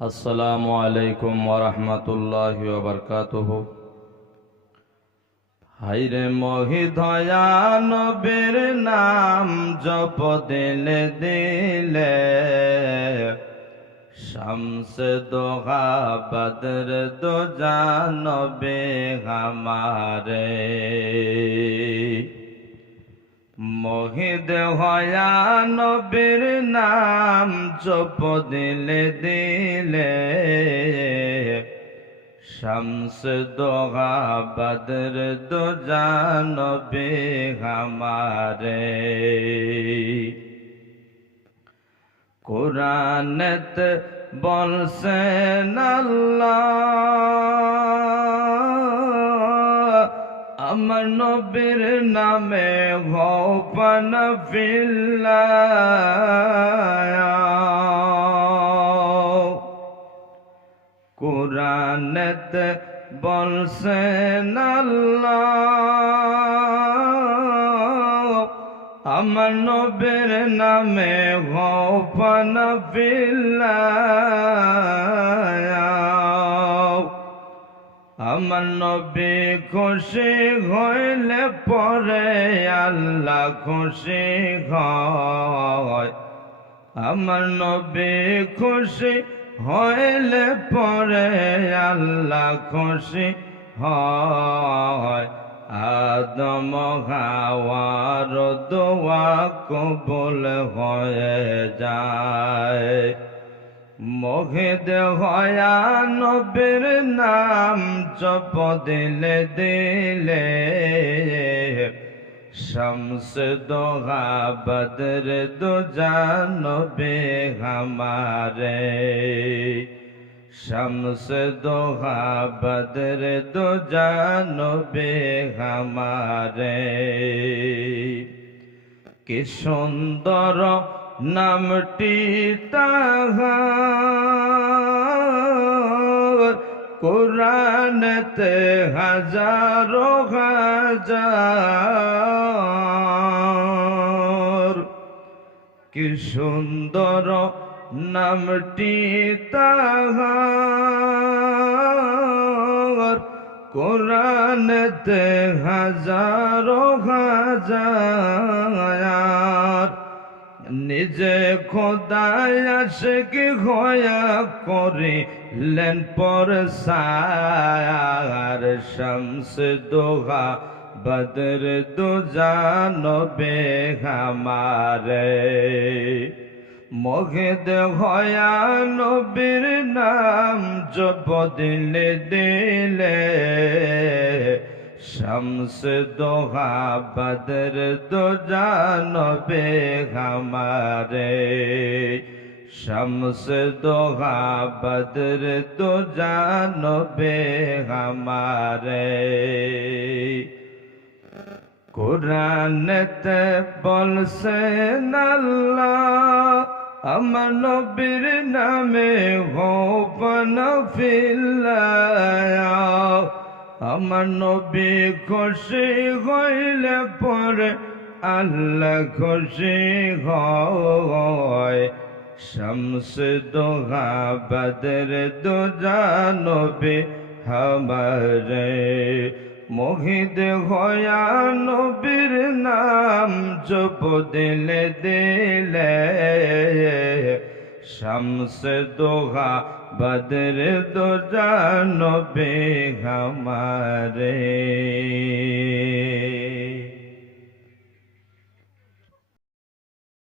আসসালামু আলাইকুম ওরহমতুল্লাহ বরকাতুহ হাইরে মোহিধয়া নবীর নাম জপ দিলে দিলে, শামস দোহা বদর দো জানবে হমারে মোহিদ হয়া নবীর নাম জপ দিলে দিলে। শামস দোহা বদর দো জানবে হমারে। কোরআনত বলছেন আল্লাহ আমার নবীর নামে গোপন কোরআনত বলছেন আল্লাহ আমার নবীর নামে গোপন আমার নবী খুশি হইলে পরে আল্লাহ খুশি হয়। আমার নবী খুশি হইলে পরে আল্লাহ খুশি হয়। আদম হাওয়ার দোয়া কবুল হয়ে যায়। মোহিদ হয়া নবীর নাম জপ দিলে দিলে শমস দোহা বদর দো জানবে হমারে। শমস দোহা বদর দো জানবে হমারে। কি সুন্দর নামটি তাহার। কোরআনতে হাজারো হাজার। কি সুন্দর নামটি তাহার। কোরআনতে হাজারো হাজার। নিজে খোদায় আশিক হয়া করিলেন পর সার শমস দোহা, বদর দো জানবে হামারে। মহিদ হয়া নবীর নাম জপ দিলে দিলে শমস দোহা বদর দো জানবে হমারে। শমস দোহা বদর দো জানবে হমারে। কোরআনত বলছেন আল্লাহ, আমার নবীর নামে গোপন ফিল্লায়। আমার নবী খুশি হইলে পরে আল্লাহ খুশি হয়। শমস দোহা বদর দো জানবে হমারে। মোহিদ হয়া নবীর নাম জপ দিলে দিলে। শমস দোহা বদর দো জানবে হমারে